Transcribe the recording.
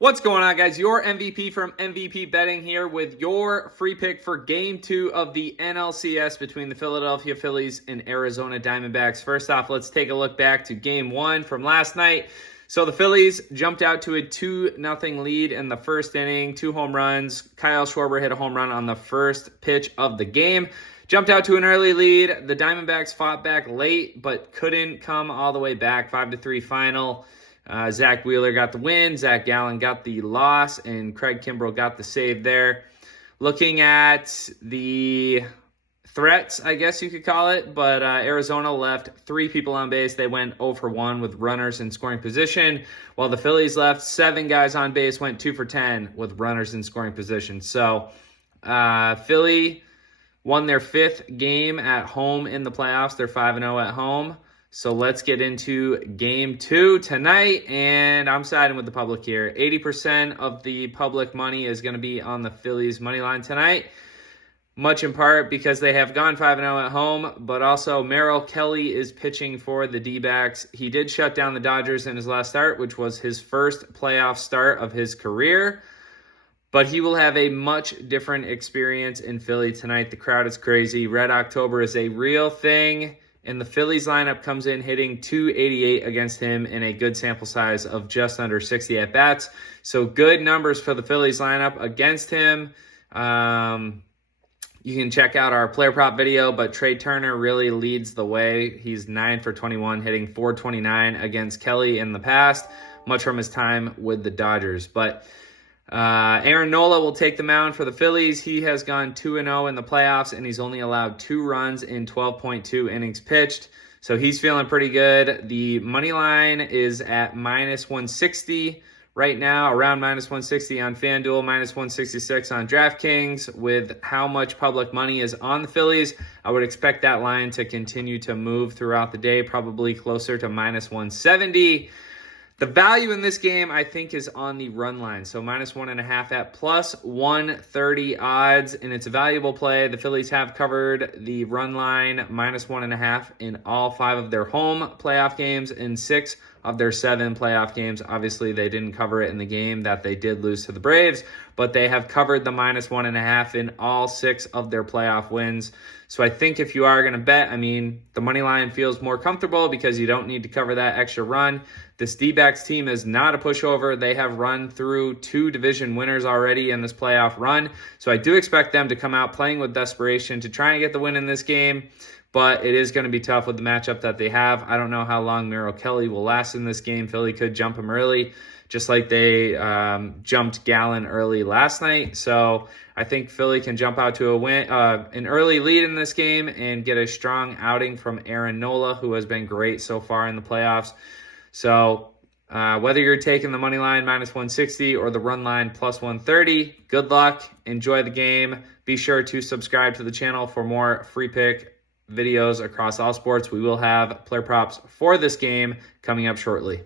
What's going on, guys? Your MVP from MVP Betting here with your free pick for Game 2 of the NLCS between the Philadelphia Phillies and Arizona Diamondbacks. First off, let's take a look back to Game 1 from last night. So the Phillies jumped out to a 2-0 lead in the first inning, 2 home runs. Kyle Schwarber hit a home run on the first pitch of the game. Jumped out to an early lead. The Diamondbacks fought back late, but couldn't come all the way back. 5-3 final. Zach Wheeler got the win, Zach Gallen got the loss, and Craig Kimbrell got the save there. Looking at the threats, I guess you could call it, but Arizona left 3 people on base. They went 0 for 1 with runners in scoring position, while the Phillies left 7 guys on base, went 2 for 10 with runners in scoring position. So Philly won their 5th game at home in the playoffs. They're 5-0 at home. So let's get into Game 2 tonight, and I'm siding with the public here. 80% of the public money is going to be on the Phillies money line tonight, much in part because they have gone 5-0 at home, but also Merrill Kelly is pitching for the D-backs. He did shut down the Dodgers in his last start, which was his first playoff start of his career, but he will have a much different experience in Philly tonight. The crowd is crazy. Red October is a real thing. And the Phillies lineup comes in hitting .288 against him in a good sample size of just under 60 at-bats. So good numbers for the Phillies lineup against him. You can check out our player prop video, but Trey Turner really leads the way. He's 9 for 21, hitting .429 against Kelly in the past, much from his time with the Dodgers. But Aaron Nola will take the mound for the Phillies. He has gone 2-0 in the playoffs, and he's only allowed 2 runs in 12.2 innings pitched. So he's feeling pretty good. The money line is at -160 right now, around -160 on FanDuel, -166 on DraftKings. With how much public money is on the Phillies, I would expect that line to continue to move throughout the day, probably closer to -170. The value in this game, I think, is on the run line. So -1.5 at +130 odds, and it's a valuable play. The Phillies have covered the run line -1.5 in all 5 of their home playoff games and 6 of their 7 playoff games. Obviously, they didn't cover it in the game that they did lose to the Braves, but they have covered the -1.5 in all 6 of their playoff wins. So I think if you are going to bet, the money line feels more comfortable because you don't need to cover that extra run. This D-backs team is not a pushover. They have run through 2 division winners already in this playoff run. So I do expect them to come out playing with desperation to try and get the win in this game. But it is going to be tough with the matchup that they have. I don't know how long Merrill Kelly will last in this game. Philly could jump him early, just like they jumped Gallen early last night. So I think Philly can jump out to an early lead in this game and get a strong outing from Aaron Nola, who has been great so far in the playoffs. So whether you're taking the money line -160 or the run line +130, good luck. Enjoy the game. Be sure to subscribe to the channel for more free pick videos across all sports. We will have player props for this game coming up shortly.